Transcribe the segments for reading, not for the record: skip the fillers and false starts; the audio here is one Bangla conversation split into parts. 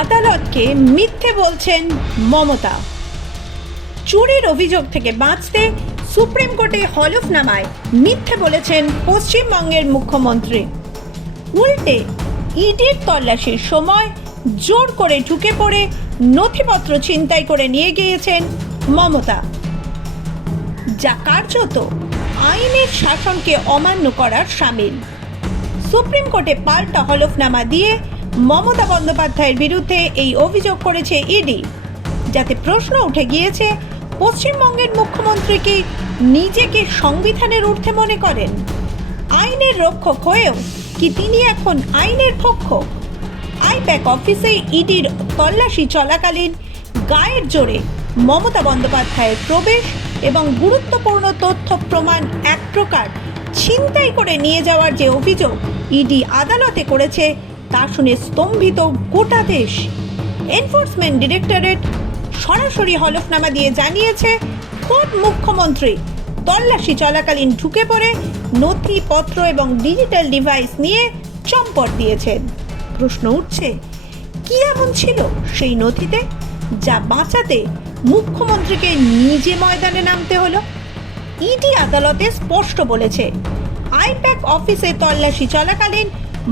আদালতকে মিথ্যে বলছেন মমতা। চুরির অভিযোগ থেকে বাঁচতে সুপ্রিম কোর্টে হলফনামায় মিথ্যে বলেছেন পশ্চিমবঙ্গের মুখ্যমন্ত্রী। উল্টে ইডির তল্লাশির সময় জোর করে ঢুকে পড়ে নথিপত্র ছিনতাই করে নিয়ে গিয়েছেন মমতা, যা কার্যত আইনের শাসনকে অমান্য করার শামিল। সুপ্রিম কোর্টে পাল্টা হলফনামা দিয়ে মমতা বন্দ্যোপাধ্যায়ের বিরুদ্ধে এই অভিযোগ করেছে ইডি, যাতে প্রশ্ন উঠে গিয়েছে পশ্চিমবঙ্গের মুখ্যমন্ত্রী কি নিজেকে সংবিধানের ঊর্ধ্বে মনে করেন? আইনের রক্ষক হয়েও কি তিনি এখন আইনের ভক্ষক? আইপ্যাক অফিসে ইডির তল্লাশি চলাকালীন গায়ের জোরে মমতা বন্দ্যোপাধ্যায়ের প্রবেশ এবং গুরুত্বপূর্ণ তথ্য প্রমাণ এক প্রকার ছিনতাই করে নিয়ে যাওয়ার যে অভিযোগ ইডি আদালতে করেছে, তা শুনে স্তম্ভিত গোটা দেশ। এনফোর্সমেন্ট ডিরেক্টরেট সরাসরি হলফনামা দিয়ে জানিয়েছে খোদ মুখ্যমন্ত্রী তল্লাশি চলাকালীন ঢুকে পড়ে নথিপত্র এবং ডিজিটাল ডিভাইস নিয়ে চম্পট দিয়েছেন। প্রশ্ন উঠছে, কি এমন ছিল সেই নথিতে যা বাঁচাতে মুখ্যমন্ত্রীকে নিজে ময়দানে নামতে হলো? ইডি আদালতে স্পষ্ট বলেছে, আইপ্যাক অফিসে তল্লাশি চলাকালীন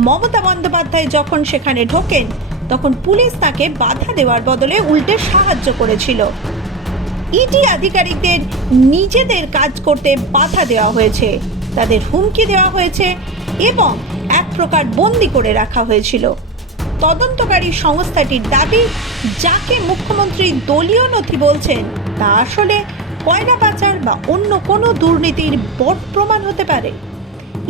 মমতা বন্দ্যোপাধ্যায় যখন সেখানে ঢোকেন তখন পুলিশ তাকে বাধা দেওয়ার বদলে উল্টে সাহায্য করেছিল। ইডি আধিকারিকদের নিজেদের কাজ করতে বাধা দেওয়া হয়েছে, তাদের হুমকি দেওয়া হয়েছে এবং এক প্রকার বন্দি করে রাখা হয়েছিল। তদন্তকারী সংস্থাটির দাবি, যাকে মুখ্যমন্ত্রী দলীয় নথি বলছেন তা আসলে কয়লা পাচার বা অন্য কোনো দুর্নীতির বড় প্রমাণ হতে পারে।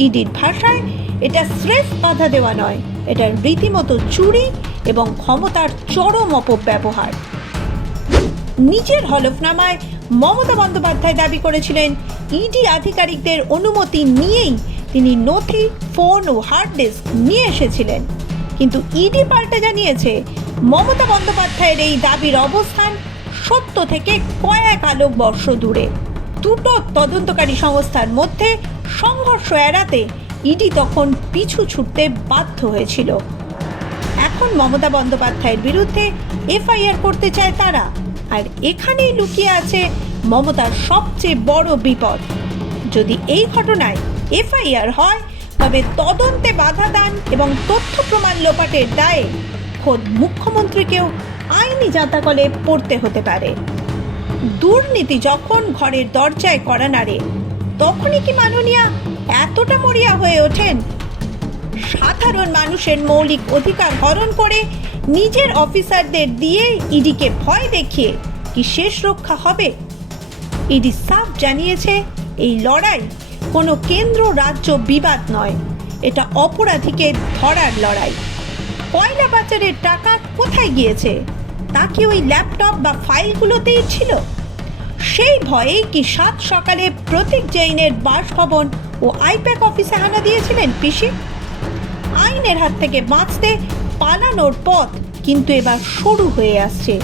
ইডির ভাষায় এটা স্রেফ বাধা দেওয়া নয়, এটা রীতিমতো চুরি এবং ক্ষমতার চরম অপব্যবহার। নিজের হলফনামায় মমতা বন্দ্যোপাধ্যায় দাবি করেছিলেন ইডি আধিকারিকদের অনুমতি নিয়েই তিনি নথি, ফোন ও হার্ড ডিস্ক নিয়ে এসেছিলেন। কিন্তু ইডি পাল্টা জানিয়েছে মমতা বন্দ্যোপাধ্যায়ের এই দাবির অবস্থান সত্য থেকে কয়েক আলোকবর্ষ দূরে। দুটো তদন্তকারী সংস্থার মধ্যে সংঘর্ষ এড়াতে ইডি তখন পিছু ছুটতে বাধ্য হয়েছিল। এখন মমতা বন্দ্যোপাধ্যায়ের বিরুদ্ধে এফআইআর করতে চায় তারা, আর এখানেই লুকিয়ে আছে মমতার সবচেয়ে বড় বিপদ। যদি এই ঘটনায় এফআইআর হয় তবে তদন্তে বাধা দান এবং তথ্য প্রমাণ লোপাটের দায়ে খোদ মুখ্যমন্ত্রীকেও আইনি জাঁতাকলে পড়তে হতে পারে। দুর্নীতি যখন ঘরের দরজায় কড়া নাড়ে, তখনই কি মাননীয়া এতটা মরিয়া হয়ে ওঠেন? সাধারণ মানুষের মৌলিক অধিকার হরণ করে নিজের অফিসারদের দিয়ে ইডিকে ভয় দেখিয়ে কি শেষ রক্ষা হবে? ইডি সাফ জানিয়েছে, এই লড়াই কোনো কেন্দ্র রাজ্য বিবাদ নয়, এটা অপরাধীকে ধরার লড়াই। কয়লা পাচারের টাকা কোথায় গিয়েছে তা কি ওই ল্যাপটপ বা ফাইলগুলোতেই ছিল? সেই ভয়েই কি সাত সকালে প্রতীক জৈনের বাসভবন ও আইপ্যাক অফিসে হানা দিয়েছিলেন পিসি? আইনের হাত থেকে বাঁচতে পালানোর পথ কিন্তু এবার শুরু হয়ে আসছে।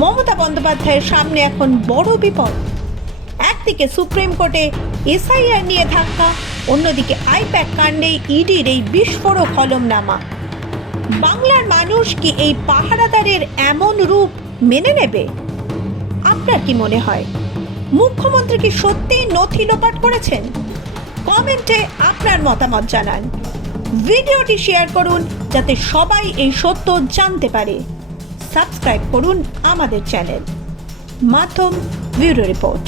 মমতা বন্দ্যোপাধ্যায়ের সামনে এখন বড় বিপদ। একদিকে সুপ্রিম কোর্টে এসআইআর নিয়ে ধাক্কা, অন্যদিকে আইপ্যাক কাণ্ডে ইডির এই বিস্ফোরক হলফনামা। বাংলার মানুষ কি এই পাহারাদারের এমন রূপ মেনে নেবে? আপনার কি মনে হয়, মুখ্যমন্ত্রী কি সত্যি নথি লোপাট করেছেন? কমেন্টে আপনার মতামত জানান। ভিডিওটি শেয়ার করুন যাতে সবাই এই সত্য জানতে পারে। সাবস্ক্রাইব করুন আমাদের চ্যানেল। মাধ্যম ব্যুরো রিপোর্ট।